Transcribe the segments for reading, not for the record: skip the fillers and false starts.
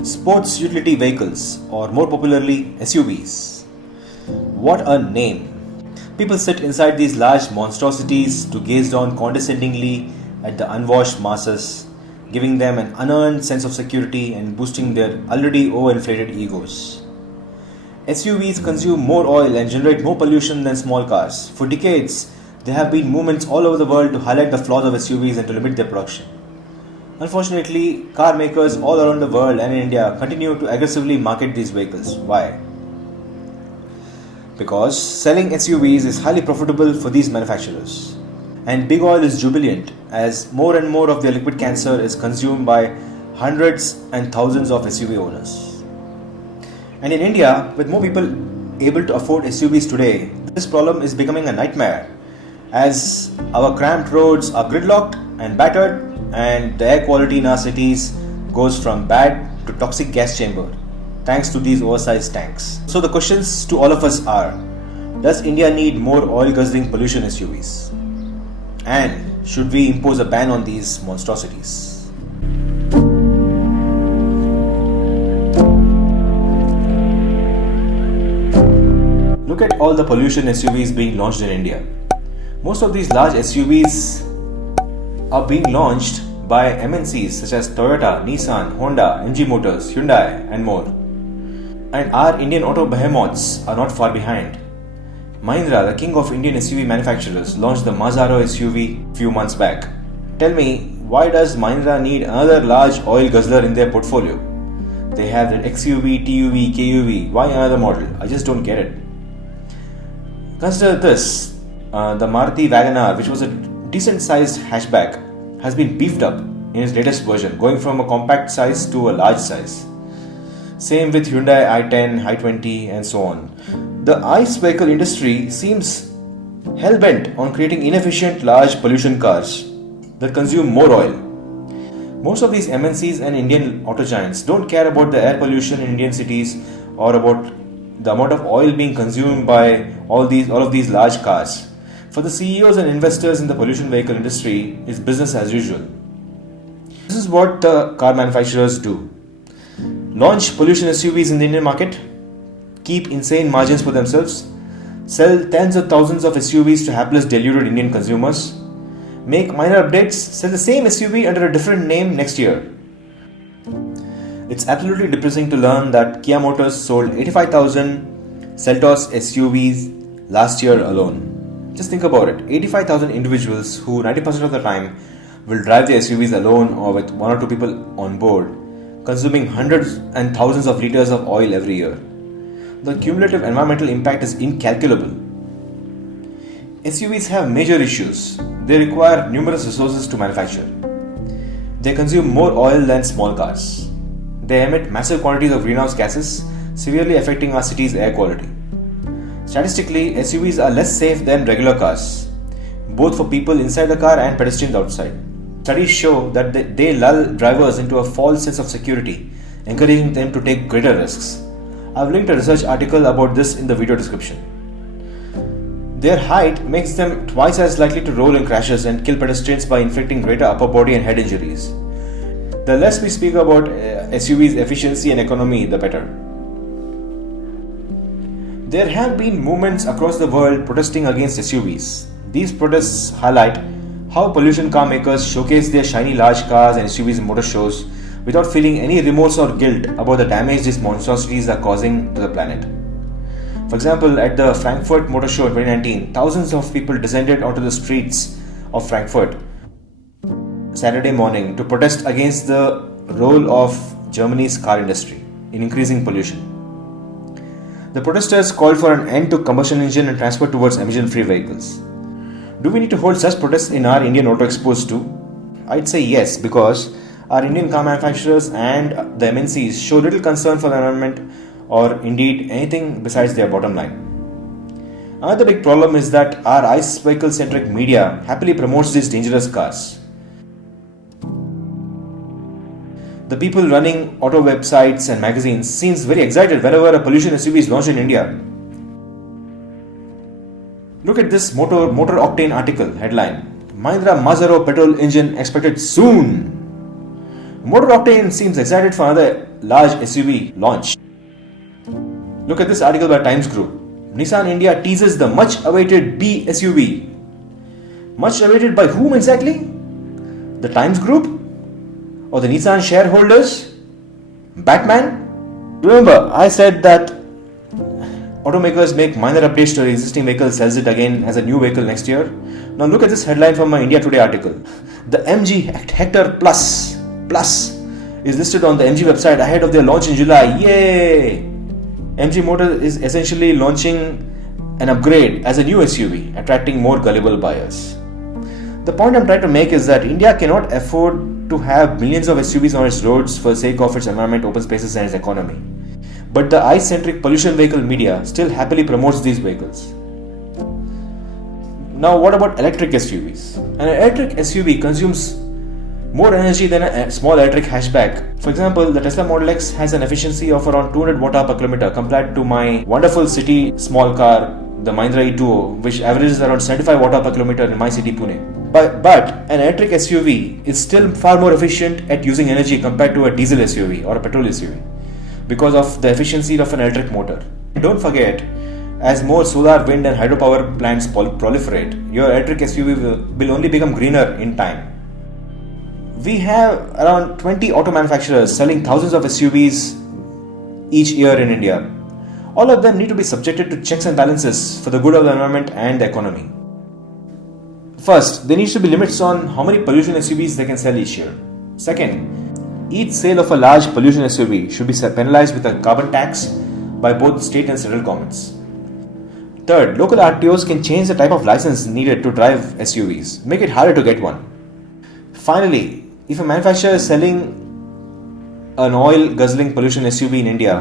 Sports utility vehicles, or more popularly SUVs. What a name! People sit inside these large monstrosities to gaze down condescendingly at the unwashed masses, giving them an unearned sense of security and boosting their already overinflated egos. SUVs consume more oil and generate more pollution than small cars. For decades, there have been movements all over the world to highlight the flaws of SUVs and to limit their production. Unfortunately, car makers all around the world and in India continue to aggressively market these vehicles. Why? Because selling SUVs is highly profitable for these manufacturers. And big oil is jubilant as more and more of their liquid cancer is consumed by hundreds and thousands of SUV owners. And in India, with more people able to afford SUVs today, this problem is becoming a nightmare as our cramped roads are gridlocked and battered and the air quality in our cities goes from bad to toxic gas chamber thanks to these oversized tanks. So the questions to all of us are, does India need more oil guzzling pollution SUVs? And should we impose a ban on these monstrosities? Look at all the pollution SUVs being launched in India. Most of these large SUVs are being launched by MNCs such as Toyota, Nissan, Honda, MG Motors, Hyundai and more. And our Indian auto behemoths are not far behind. Mahindra, the king of Indian SUV manufacturers, launched the Mazzaro SUV few months back. Tell me, why does Mahindra need another large oil guzzler in their portfolio? They have the XUV, TUV, KUV, why another model? I just don't get it. Consider this. The Maruti WagonR, which was a decent sized hatchback, has been beefed up in its latest version, going from a compact size to a large size. Same with Hyundai i10, i20 and so on. The ICE vehicle industry seems hell-bent on creating inefficient large pollution cars that consume more oil. Most of these MNCs and Indian auto giants don't care about the air pollution in Indian cities or about the amount of oil being consumed by all of these large cars. For the CEOs and investors in the pollution vehicle industry, it's business as usual. This is what the car manufacturers do. Launch pollution SUVs in the Indian market, keep insane margins for themselves, sell tens of thousands of SUVs to hapless deluded Indian consumers, make minor updates, sell the same SUV under a different name next year. It's absolutely depressing to learn that Kia Motors sold 85,000 Seltos SUVs last year alone. Just think about it, 85,000 individuals who 90% of the time will drive the SUVs alone or with one or two people on board, consuming hundreds and thousands of liters of oil every year. The cumulative environmental impact is incalculable. SUVs have major issues. They require numerous resources to manufacture. They consume more oil than small cars. They emit massive quantities of greenhouse gases, severely affecting our city's air quality. Statistically, SUVs are less safe than regular cars, both for people inside the car and pedestrians outside. Studies show that they lull drivers into a false sense of security, encouraging them to take greater risks. I've linked a research article about this in the video description. Their height makes them twice as likely to roll in crashes and kill pedestrians by inflicting greater upper body and head injuries. The less we speak about SUVs' efficiency and economy, the better. There have been movements across the world protesting against SUVs. These protests highlight how pollution car makers showcase their shiny large cars and SUVs in motor shows without feeling any remorse or guilt about the damage these monstrosities are causing to the planet. For example, at the Frankfurt Motor Show in 2019, thousands of people descended onto the streets of Frankfurt Saturday morning to protest against the role of Germany's car industry in increasing pollution. The protesters called for an end to combustion engine and transfer towards emission-free vehicles. Do we need to hold such protests in our Indian auto expos too? I'd say yes, because our Indian car manufacturers and the MNCs show little concern for the environment or indeed anything besides their bottom line. Another big problem is that our ICE vehicle-centric media happily promotes these dangerous cars. The people running auto websites and magazines seems very excited whenever a pollution SUV is launched in India. Look at this Motor Octane article headline: Mahindra Mazzaro petrol engine expected soon. Motor Octane seems excited for another large SUV launch. Look at this article by Times Group. Nissan India teases the much-awaited B SUV. Much awaited by whom exactly? The Times Group? Or the Nissan shareholders? Batman? Remember, I said that automakers make minor updates to their existing vehicle, sells it again as a new vehicle next year. Now look at this headline from my India Today article. The MG Hector Plus is listed on the MG website ahead of their launch in July. Yay! MG Motor is essentially launching an upgrade as a new SUV, attracting more gullible buyers. The point I'm trying to make is that India cannot afford to have millions of SUVs on its roads for the sake of its environment, open spaces and its economy. But the ICE-centric pollution vehicle media still happily promotes these vehicles. Now what about electric SUVs? An electric SUV consumes more energy than a small electric hatchback. For example, the Tesla Model X has an efficiency of around 200 watt-hour per kilometer compared to my wonderful city small car, the Mahindra E2O, which averages around 75 watt-hour per kilometer in my city Pune. But an electric SUV is still far more efficient at using energy compared to a diesel SUV or a petrol SUV because of the efficiency of an electric motor. Don't forget, as more solar, wind and hydropower plants proliferate, your electric SUV will only become greener in time. We have around 20 auto manufacturers selling thousands of SUVs each year in India. All of them need to be subjected to checks and balances for the good of the environment and the economy. First, there needs to be limits on how many pollution SUVs they can sell each year. Second, each sale of a large pollution SUV should be penalized with a carbon tax by both state and central governments. Third, local RTOs can change the type of license needed to drive SUVs, make it harder to get one. Finally, if a manufacturer is selling an oil guzzling pollution SUV in India,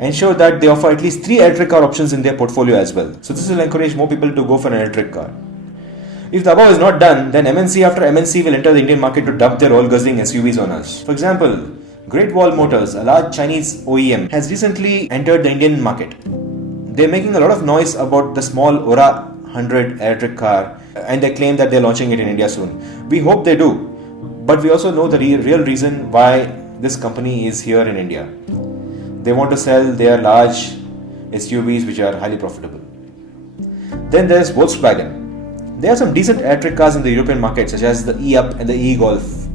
ensure that they offer at least 3 electric car options in their portfolio as well. So this will encourage more people to go for an electric car. If the above is not done, then MNC after MNC will enter the Indian market to dump their oil guzzling SUVs on us. For example, Great Wall Motors, a large Chinese OEM, has recently entered the Indian market. They're making a lot of noise about the small Aura 100 electric car and they claim that they're launching it in India soon. We hope they do, but we also know the real reason why this company is here in India. They want to sell their large SUVs which are highly profitable. Then there's Volkswagen. There are some decent electric cars in the European market such as the e-Up and the e-Golf.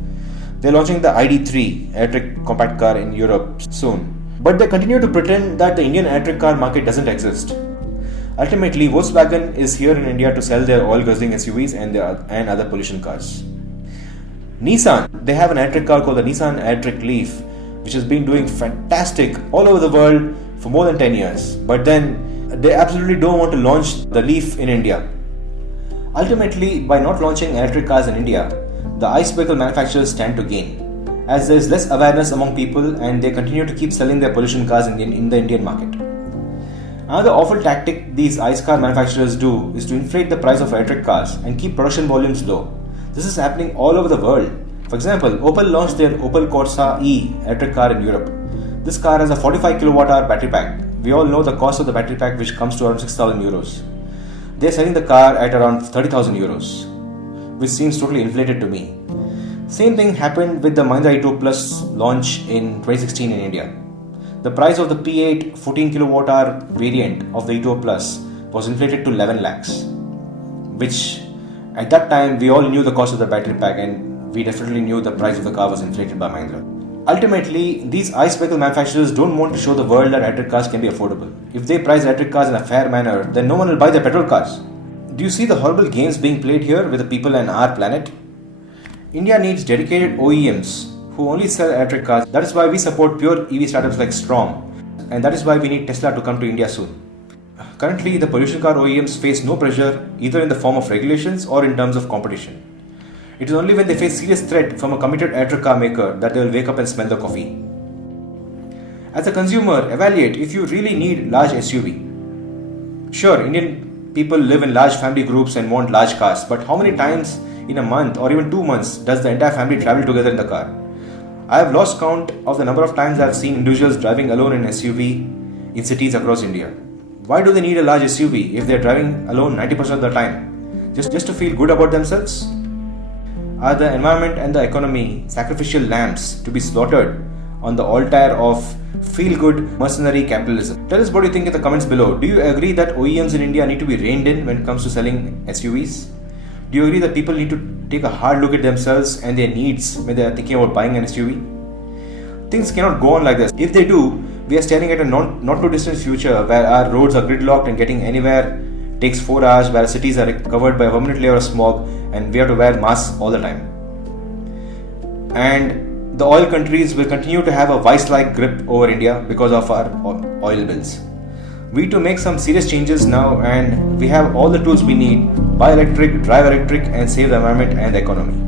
They're launching the ID3 electric compact car in Europe soon. But they continue to pretend that the Indian electric car market doesn't exist. Ultimately, Volkswagen is here in India to sell their oil guzzling SUVs and other pollution cars. Nissan, they have an electric car called the Nissan Electric Leaf, which has been doing fantastic all over the world for more than 10 years. But then they absolutely don't want to launch the Leaf in India. Ultimately, by not launching electric cars in India, the ICE vehicle manufacturers stand to gain, as there is less awareness among people and they continue to keep selling their pollution cars in the Indian market. Another awful tactic these ICE car manufacturers do is to inflate the price of electric cars and keep production volumes low. This is happening all over the world. For example, Opel launched their Opel Corsa E electric car in Europe. This car has a 45 kWh battery pack. We all know the cost of the battery pack, which comes to around 6,000 euros. They are selling the car at around 30,000 euros, which seems totally inflated to me. Same thing happened with the Mahindra E2 Plus launch in 2016 in India. The price of the P8 14 kWh variant of the E2 Plus was inflated to 11 lakhs, which at that time we all knew the cost of the battery pack and we definitely knew the price of the car was inflated by Mahindra. Ultimately, these ICE vehicle manufacturers don't want to show the world that electric cars can be affordable. If they price electric cars in a fair manner, then no one will buy their petrol cars. Do you see the horrible games being played here with the people and our planet? India needs dedicated OEMs who only sell electric cars. That is why we support pure EV startups like Strom, and that is why we need Tesla to come to India soon. Currently, the pollution car OEMs face no pressure either in the form of regulations or in terms of competition. It is only when they face serious threat from a committed electric car maker that they will wake up and smell the coffee. As a consumer, evaluate if you really need large SUV. Sure, Indian people live in large family groups and want large cars, but how many times in a month or even 2 months does the entire family travel together in the car? I have lost count of the number of times I have seen individuals driving alone in SUV in cities across India. Why do they need a large SUV if they are driving alone 90% of the time? Just to feel good about themselves? Are the environment and the economy sacrificial lambs to be slaughtered on the altar of feel-good mercenary capitalism? Tell us what you think in the comments below. Do you agree that OEMs in India need to be reined in when it comes to selling SUVs? Do you agree that people need to take a hard look at themselves and their needs when they are thinking about buying an SUV? Things cannot go on like this. If they do, we are staring at a not too distant future where our roads are gridlocked and getting anywhere takes 4 hours, where cities are covered by a permanent layer of smog and we have to wear masks all the time. And the oil countries will continue to have a vice-like grip over India because of our oil bills. We need to make some serious changes now, and we have all the tools we need: buy electric, drive electric, and save the environment and the economy.